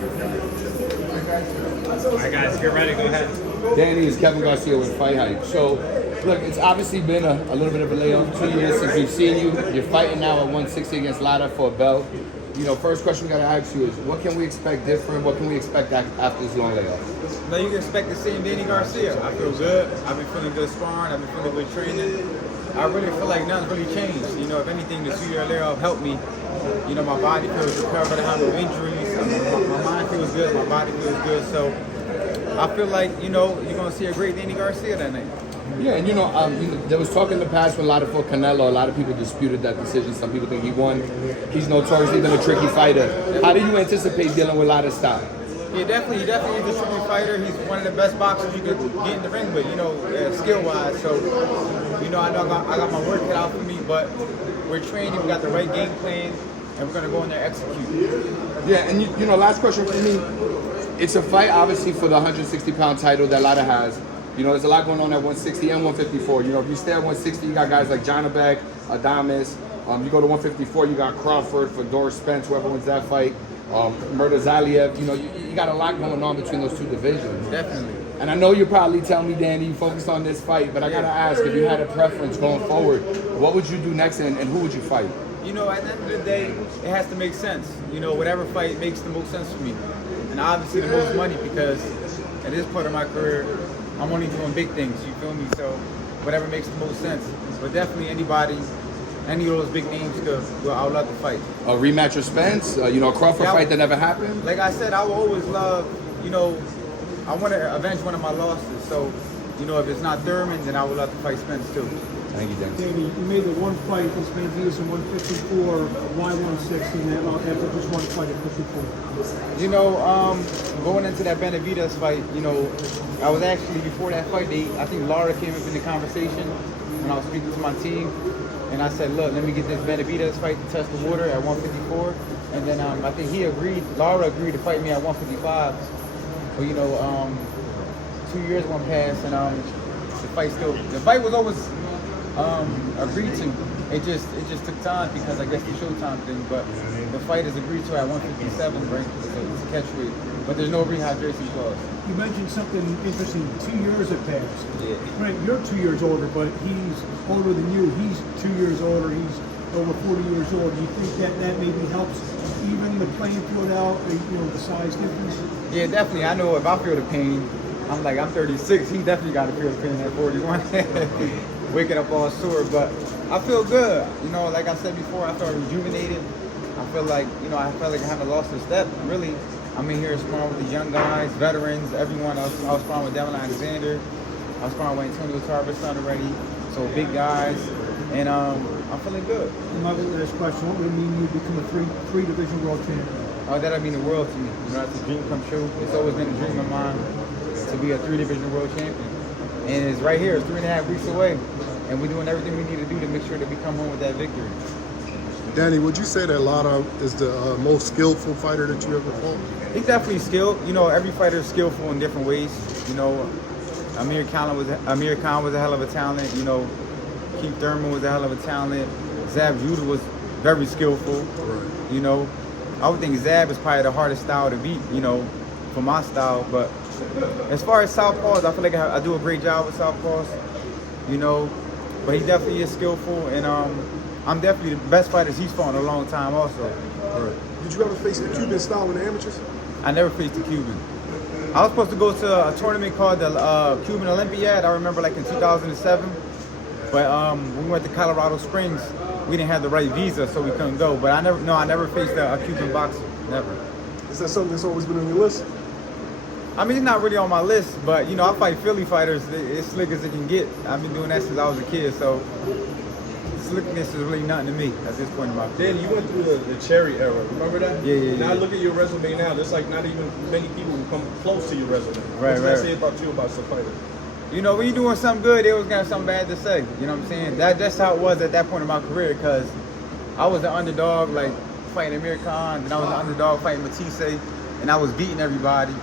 All right, guys, if you're ready, go ahead. Danny is Kevin Garcia with FightHype. So, look, it's obviously been a little bit of a layoff. 2 years since we've seen you. You're fighting now at 160 against Lara for a belt. You know, first question we got to ask you is, what can we expect different? What can we expect after this long layoff? No, you can expect the same Danny Garcia. I feel good. I've been feeling good sparring. I've been feeling good training. I really feel like nothing's really changed. You know, if anything, the 2-year layoff helped me. You know, my body feels recovered. I have no injuries. My mind feels good. My body feels good. So I feel like, you know, you're going to see a great Danny Garcia that night. Yeah, and you know, there was talk in the past when Lara fought Canelo. A lot of people disputed that decision. Some people think he won. He's notoriously been a tricky fighter. How do you anticipate dealing with Lara's style? Yeah, definitely. He's a tricky fighter. He's one of the best boxers you could get in the ring with, you know, skill-wise. So, you know, I got my work cut out for me, but we're training. We got the right game plan, and we're going to go in there and execute. Yeah, and you know, last question for me. It's a fight, obviously, for the 160-pound title that Lara has. You know, there's a lot going on at 160 and 154. You know, if you stay at 160, you got guys like Janabek, Adames. You go to 154, you got Crawford, Fedor, Spence, whoever wins that fight. Murder Zaliev. You know, you got a lot going on between those two divisions. Definitely. And I know you probably tell me, Danny, you focused on this fight, but I got to ask, if you had a preference going forward, what would you do next and who would you fight? You know, at the end of the day, it has to make sense. You know, whatever fight makes the most sense for me. And obviously the most money, because at this point of my career, I'm only doing big things, you feel me? So whatever makes the most sense. But definitely any of those big names, I would love to fight. A rematch with Spence? You know, a Crawford fight that never happened? Like I said, I will always love, you know, I want to avenge one of my losses. So, you know, if it's not Thurman, then I would love to fight Spence too. Thank you, Danny. Danny, you made the one fight against Benavidez in 154, why 160, and then after just one fight at 54? You know, going into that Benavidez fight, you know, I was actually, before that fight, I think Lara came up in the conversation when I was speaking to my team, and I said, look, let me get this Benavidez fight to test the water at 154, and then I think Lara agreed to fight me at 155, but you know, 2 years went past, and the fight was always agreed to. It just took time because I guess the Showtime thing, but the fight is agreed to at 157, right? It's a catch weight, but there's no rehydration clause. You mentioned something interesting. 2 years have passed. Yeah. Right, you're 2 years older, but he's older than you. He's 2 years older. He's over 40 years old. Do you think that maybe helps even the playing field out? You know, the size difference. Yeah, definitely. I know if I feel the pain, I'm 36. He definitely got to feel the pain at 41. Waking up all sore, but I feel good. You know, like I said before, I felt rejuvenated. I feel like, you know, I felt like I haven't lost a step, really. I'm in here sparring with these young guys, veterans, everyone. I was sparring with Devin Alexander. I was sparring with Antonio Tarverson already. So big guys, and I'm feeling good. And my last question, what would it mean you become a three division world champion? Oh, that'd mean the world to me. You know, that's a dream come true. It's always been a dream of mine to be a 3-division world champion. And it's right here, it's 3.5 weeks away. And we're doing everything we need to do to make sure that we come home with that victory. Danny, would you say that Lara is the most skillful fighter that you ever fought? He's definitely skilled. You know, every fighter is skillful in different ways. You know, Amir Khan was a hell of a talent. You know, Keith Thurman was a hell of a talent. Zab Judah was very skillful. Right. You know, I would think Zab is probably the hardest style to beat, you know, for my style. But as far as southpaws, I feel like I do a great job with southpaws. You know, but he definitely is skillful, and I'm definitely the best fighters he's fought in a long time also. Right. Did you ever face the Cuban style in the amateurs? I never faced a Cuban. I was supposed to go to a tournament called the Cuban Olympiad, I remember, like in 2007. But when we went to Colorado Springs, we didn't have the right visa, so we couldn't go. But I never faced a Cuban boxer, never. Is that something that's always been on your list? I mean, it's not really on my list, but you know, I fight Philly fighters as slick as it can get. I've been doing that since I was a kid, so slickness is really nothing to me at this point in my career. Danny, you went through the Cherry era. Remember that? Yeah. Now look at your resume now. There's like not even many people who come close to your resume. Right, What's that say about you about some fighter? You know, when you're doing something good, they always got something bad to say. You know what I'm saying? That's how it was at that point in my career, because I was the underdog, like fighting Amir Khan, then I was the underdog fighting Matisse, and I was beating everybody.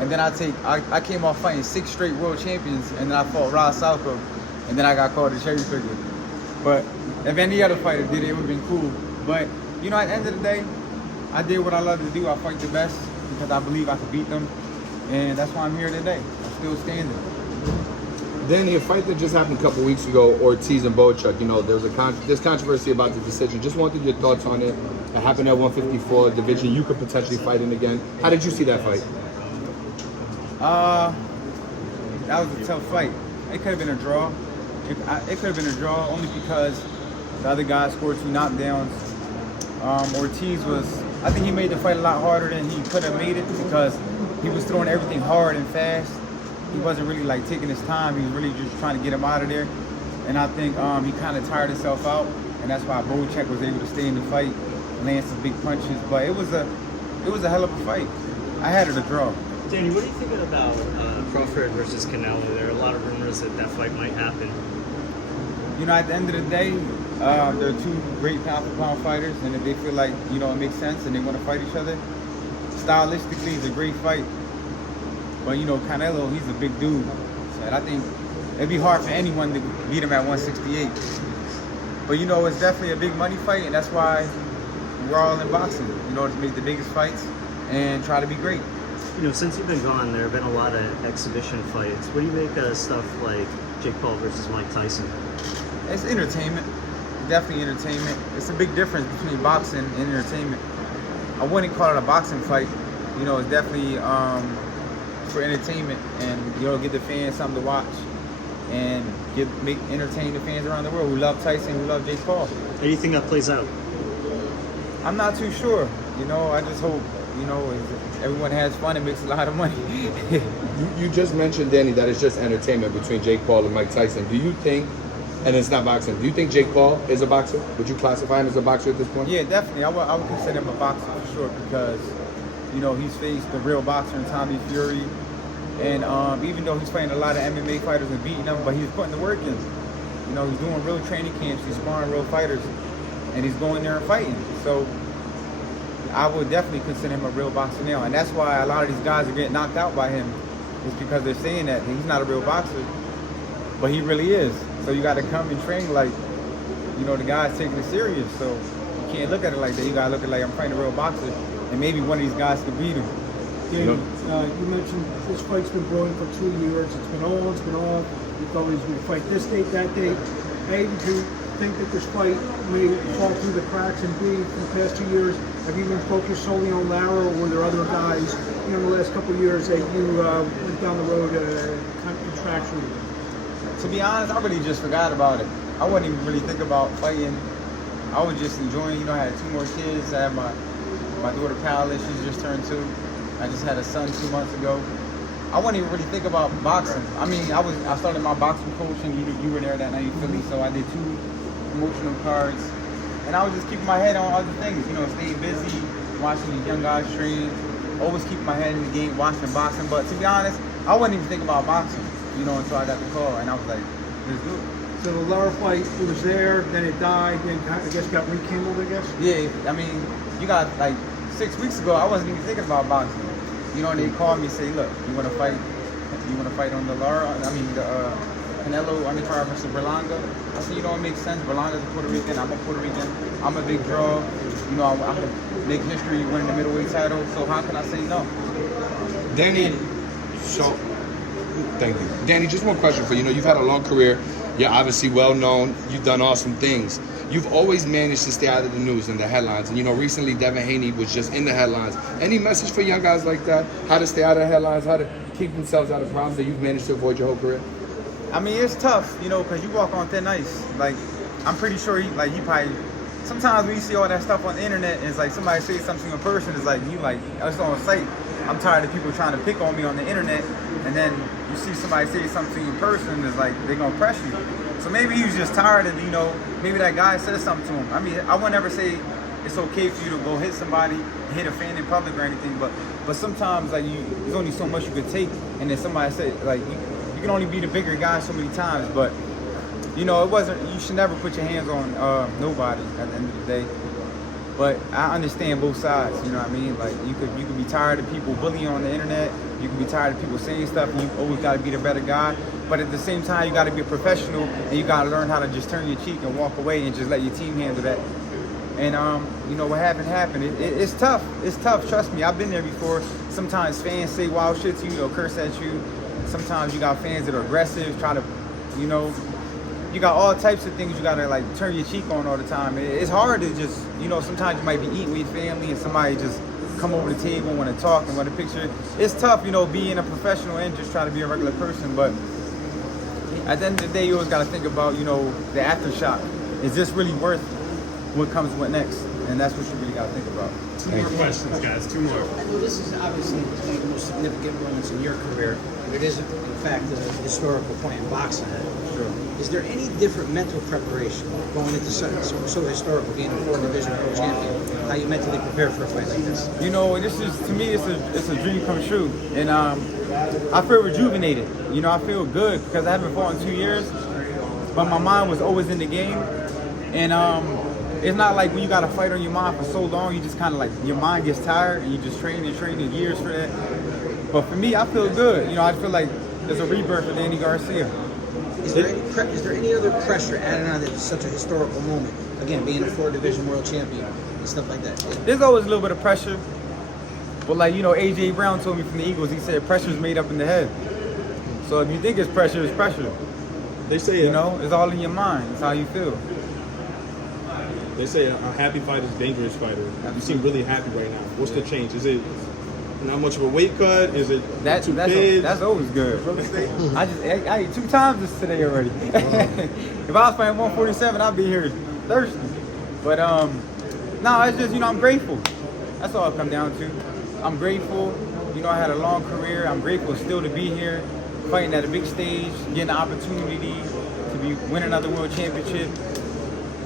And then I came off fighting 6 straight world champions, and then I fought Ross Salko, and then I got called a cherry picker. But if any other fighter did it, it would have been cool. But, you know, at the end of the day, I did what I love to do. I fight the best, because I believe I could beat them, and that's why I'm here today. I'm still standing. Danny, a fight that just happened a couple weeks ago, Ortiz and Bochuk, you know, there was there's controversy about the decision. Just wanted your thoughts on it. It happened at 154 division. You could potentially fight in again. How did you see that fight? That was a tough fight. It could have been a draw. It could have been a draw only because the other guy scored 2 knockdowns. Ortiz I think he made the fight a lot harder than he could have made it because he was throwing everything hard and fast. He wasn't really like taking his time. He was really just trying to get him out of there. And I think he kind of tired himself out, and that's why Bochuk was able to stay in the fight, land some big punches. But it was a hell of a fight. I had it a draw. Danny, what are you thinking about Crawford versus Canelo? There are a lot of rumors that that fight might happen. You know, at the end of the day, they're 2 great pound-for-pound fighters, and if they feel like, you know, it makes sense and they want to fight each other, stylistically, it's a great fight. But, you know, Canelo, he's a big dude. So I think it'd be hard for anyone to beat him at 168. But, you know, it's definitely a big money fight, and that's why we're all in boxing, you know, to make the biggest fights and try to be great. You know, since you've been gone, there have been a lot of exhibition fights. What do you make of stuff like Jake Paul versus Mike Tyson? It's entertainment, definitely entertainment. It's a big difference between boxing and entertainment. I wouldn't call it a boxing fight. You know, it's definitely for entertainment and, you know, give the fans something to watch and entertain the fans around the world who love Tyson, who love Jake Paul. How do you think that plays out? I'm not too sure. You know, I just hope, you know, everyone has fun and makes a lot of money. You just mentioned, Danny, that it's just entertainment between Jake Paul and Mike Tyson. Do you think, and it's not boxing, do you think Jake Paul is a boxer? Would you classify him as a boxer at this point? Yeah, definitely. I would consider him a boxer for sure because, you know, he's faced the real boxer in Tommy Fury. And even though he's fighting a lot of MMA fighters and beating them, but he's putting the work in. You know, he's doing real training camps, he's sparring real fighters, and he's going there and fighting. So I would definitely consider him a real boxer now. And that's why a lot of these guys are getting knocked out by him. It's because they're saying that he's not a real boxer, but he really is. So you got to come and train like, you know, the guy's taking it serious. So you can't look at it like that. You got to look at it like I'm fighting a real boxer, and maybe one of these guys could beat him. Danny, you mentioned this fight's been brewing for 2 years. It's been on, it's been off. You thought he was going to fight this date, that date. A, did you think that this fight may fall through the cracks? And B, for the past 2 years, have you been focused solely on Lara, or were there other guys, you know, in the last couple of years that you went down the road contractually? To be honest, I really just forgot about it. I wasn't even really thinking about fighting. I was just enjoying, you know, I had 2 more kids. I had my daughter Paola, she's just turned 2. I just had a son 2 months ago. I wasn't even really think about boxing. I mean, I started my boxing coach, and you were there that night in Philly, so I did 2 promotional cards. And I was just keeping my head on other things, you know, staying busy, watching these young guys train, always keeping my head in the game, watching boxing. But to be honest, I wasn't even thinking about boxing, you know, until I got the call, and I was like, let's do it. So the Lara fight, it was there, then it died, then I guess got rekindled, I guess? Yeah, I mean, you got like 6 weeks ago, I wasn't even thinking about boxing. You know, and they called me and say, look, you want to fight on the Lara, the Canelo undercard versus Berlanga? I said, you know, it makes sense. Berlanga's a Puerto Rican, I'm a Puerto Rican, I'm a big draw. You know, I could make history winning the middleweight title, so how can I say no? Danny, so, thank you. Danny, just one question for you. You know, you've had a long career. You're obviously well known. You've done awesome things. You've always managed to stay out of the news and the headlines. And, you know, recently Devin Haney was just in the headlines. Any message for young guys like that? How to stay out of the headlines, how to keep themselves out of problems that you've managed to avoid your whole career? I mean, it's tough, you know, because you walk on thin ice. Like, I'm pretty sure he probably, sometimes when you see all that stuff on the internet, and it's like somebody says something in person, it's like, you like, I was on site, I'm tired of people trying to pick on me on the internet, and then you see somebody say something in person, it's like, they're going to press you. So maybe he was just tired of, you know, maybe that guy said something to him. I mean, I would never say it's okay for you to go hit somebody, hit a fan in public or anything, but sometimes, like, there's only so much you could take, and then somebody said, like, you can only be the bigger guy so many times, but, you know, you should never put your hands on nobody at the end of the day. But I understand both sides, you know what I mean? Like, you could be tired of people bullying on the internet, you can be tired of people saying stuff, and you always got to be the better guy. But at the same time, you got to be a professional, and you got to learn how to just turn your cheek and walk away and just let your team handle that. And you know, what happened. It's tough. It's tough. Trust me, I've been there before. Sometimes fans say wild shit to you, they'll curse at you. Sometimes you got fans that are aggressive, try to, you know, you got all types of things you gotta like turn your cheek on all the time. It's hard to just, you know, sometimes you might be eating with your family and somebody just come over the table and want to talk and want a picture. It's tough, you know, being a professional and just trying to be a regular person. But at the end of the day, you always gotta think about, you know, the aftershock. Is this really worth what comes with next? And that's what you really gotta think about. Two more questions, guys. Two more. I know this is obviously one of the most significant moments in your career, but it is, in fact, a historical point in boxing. Sure. Is there any different mental preparation going into so historical, being a 4th division world champion? How you mentally prepare for a fight like this? You know, this is, to me, it's a dream come true. And I feel rejuvenated. You know, I feel good because I haven't fought in 2 years, but my mind was always in the game. And it's not like when you got a fight on your mind for so long, you just kind of like, your mind gets tired and you just train years for that. But for me, I feel good. You know, I feel like there's a rebirth for Danny Garcia. Is there any other pressure added on to such a historical moment? Again, being a 4th division world champion and stuff like that. There's always a little bit of pressure. But like, you know, AJ Brown told me from the Eagles, he said pressure's made up in the head. So if you think it's pressure, it's pressure. They say You know, it's all in your mind. It's how you feel. They say a happy fighter is a dangerous fighter. You seem really happy right now. What's the change? Is it not much of a weight cut? Is it That's always good. I ate 2 times this today already. If I was fighting 147, I'd be here thirsty. But no, it's just, you know, I'm grateful. That's all it comes down to. I'm grateful. You know, I had a long career. I'm grateful still to be here, fighting at a big stage, getting the opportunity to be win another world championship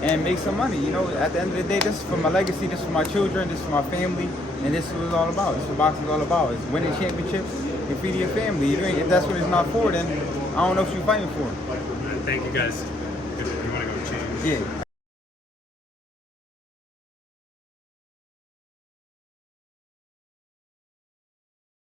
and make some money. You know, at the end of the day, this is for my legacy, this is for my children, this is for my family, and this is what it's all about. This is what boxing is all about. It's winning championships and feeding your family. If that's what it's not for, then I don't know what you're fighting for. Thank you, guys. You want to go change? Yeah.